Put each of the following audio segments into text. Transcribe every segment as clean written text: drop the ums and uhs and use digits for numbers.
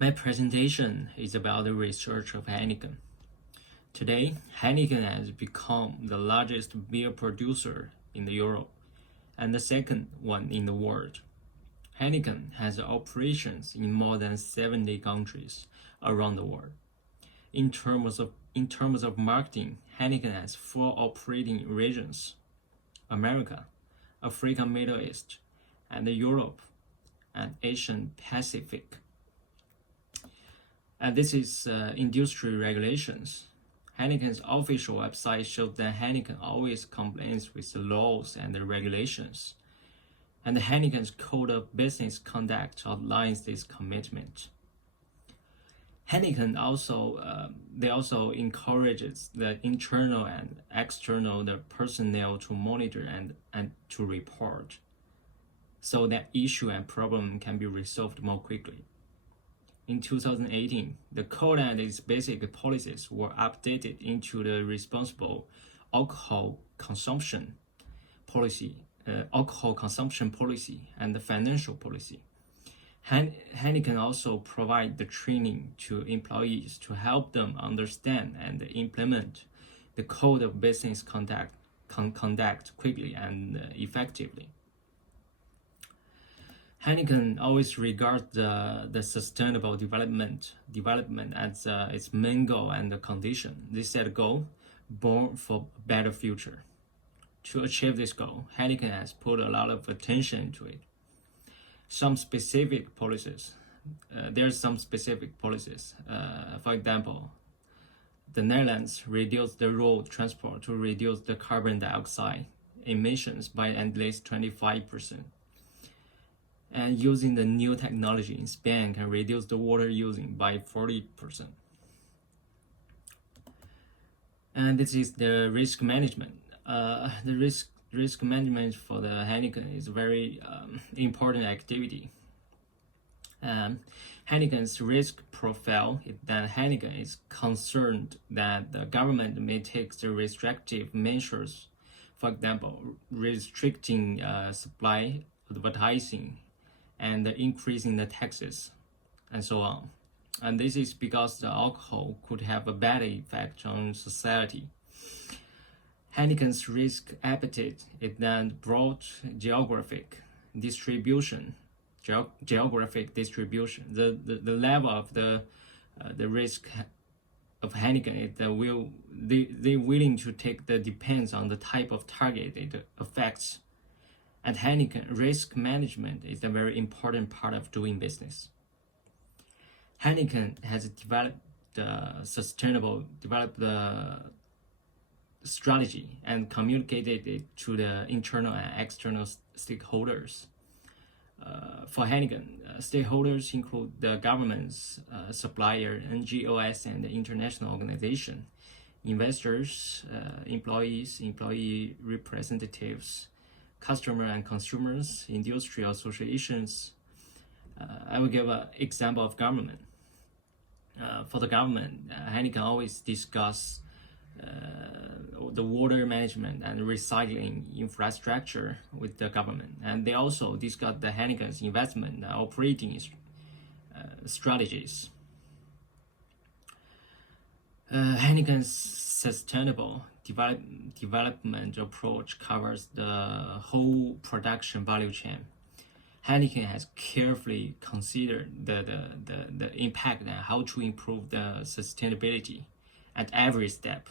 My presentation is about the research of Heineken. Today, Heineken has become the largest beer producer in Europe and the second one in the world. Heineken has operations in more than 70 countries around the world. In terms of marketing, Heineken has 4 operating regions: America, Africa, Middle East, and Europe, and Asian Pacific. And this is industry regulations. Heineken's official website shows that Heineken always complies with the laws and the regulations. And Heineken's Code of Business Conduct outlines this commitment. Heineken also encourages the internal and external personnel to monitor and to report, so that issue and problem can be resolved more quickly. In 2018, the code and its basic policies were updated into the responsible alcohol consumption policy, and the financial policy. Heineken also provide the training to employees to help them understand and implement the code of business conduct quickly and effectively. Heineken always regards the sustainable development as its main goal and condition. They set a goal, born for a better future. To achieve this goal, Heineken has put a lot of attention into it. Some specific policies. There's some specific policies. For example, the Netherlands reduced the road transport to reduce the carbon dioxide emissions by at least 25%. And using the new technology in Spain can reduce the water using by 40%. And this is the risk management. The risk management for the Heineken is a very important activity. Heineken's risk profile is that Heineken is concerned that the government may take the restrictive measures, for example, restricting supply, advertising, and increasing the taxes, and so on. And this is because the alcohol could have a bad effect on society. Heineken's risk appetite is then broad geographic distribution. The level of the risk of Heineken is they're willing to take the depends on the type of target it affects. At Heineken, risk management is a very important part of doing business. Heineken has developed the strategy and communicated it to the internal and external stakeholders. For Heineken, stakeholders include the governments, supplier, NGOs, and the international organization, investors, employees, employee representatives, customer and consumers, industrial associations. I will give an example of government. For the government, Heineken always discuss the water management and recycling infrastructure with the government, and they also discuss the Heineken's investment and operating strategies. Heineken's sustainable development approach covers the whole production value chain. Heineken has carefully considered the impact and how to improve the sustainability at every step.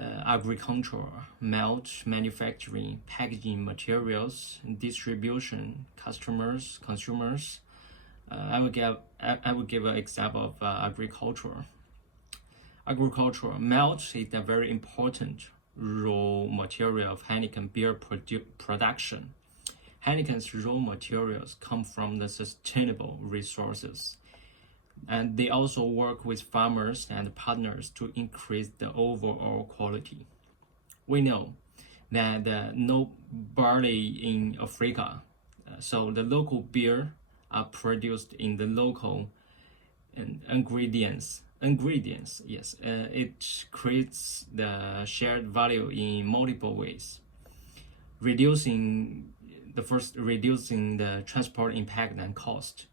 Agriculture, malt, manufacturing, packaging materials, distribution, customers, consumers. I will give an example of agriculture. Agricultural malt is a very important raw material of Heineken beer production. Heineken's raw materials come from the sustainable resources, and they also work with farmers and partners to increase the overall quality. We know that no barley in Africa, so the local beer are produced in the local ingredients. Yes, it creates the shared value in multiple ways, reducing the transport impact and cost,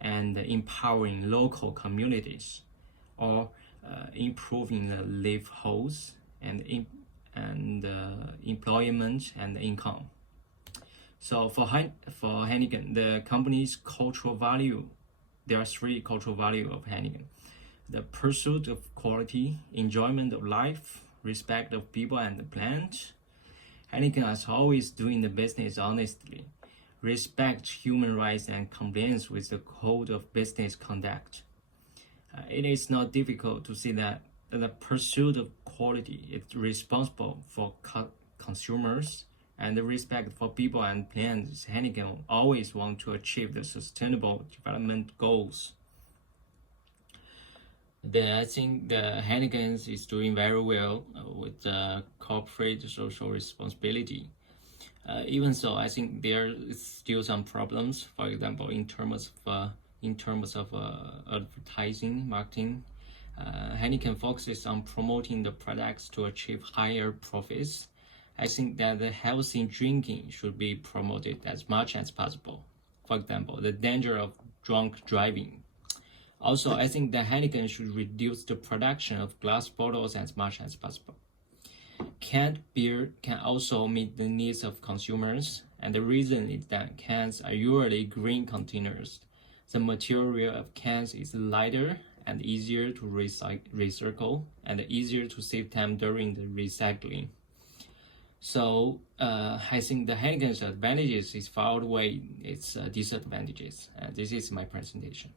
and empowering local communities, or improving the livelihoods and employment and income. So for Heineken, the company's cultural value, there are three cultural values of Heineken: the pursuit of quality, enjoyment of life, respect of people and the planet. Heineken is always doing the business honestly, respect human rights and compliance with the code of business conduct. It is not difficult to see that the pursuit of quality is responsible for consumers, and the respect for people and planet. Heineken always want to achieve the sustainable development goals. I think the Heineken is doing very well with the corporate social responsibility. Even so, I think there is still some problems. For example, in terms of advertising, marketing, Heineken focuses on promoting the products to achieve higher profits. I think that the healthy drinking should be promoted as much as possible. For example, the danger of drunk driving. Also, I think that Heineken should reduce the production of glass bottles as much as possible. Canned beer can also meet the needs of consumers, and the reason is that cans are usually green containers. The material of cans is lighter and easier to recycle, and easier to save time during the recycling. So I think the Heineken's advantages is far outweigh its disadvantages. This is my presentation.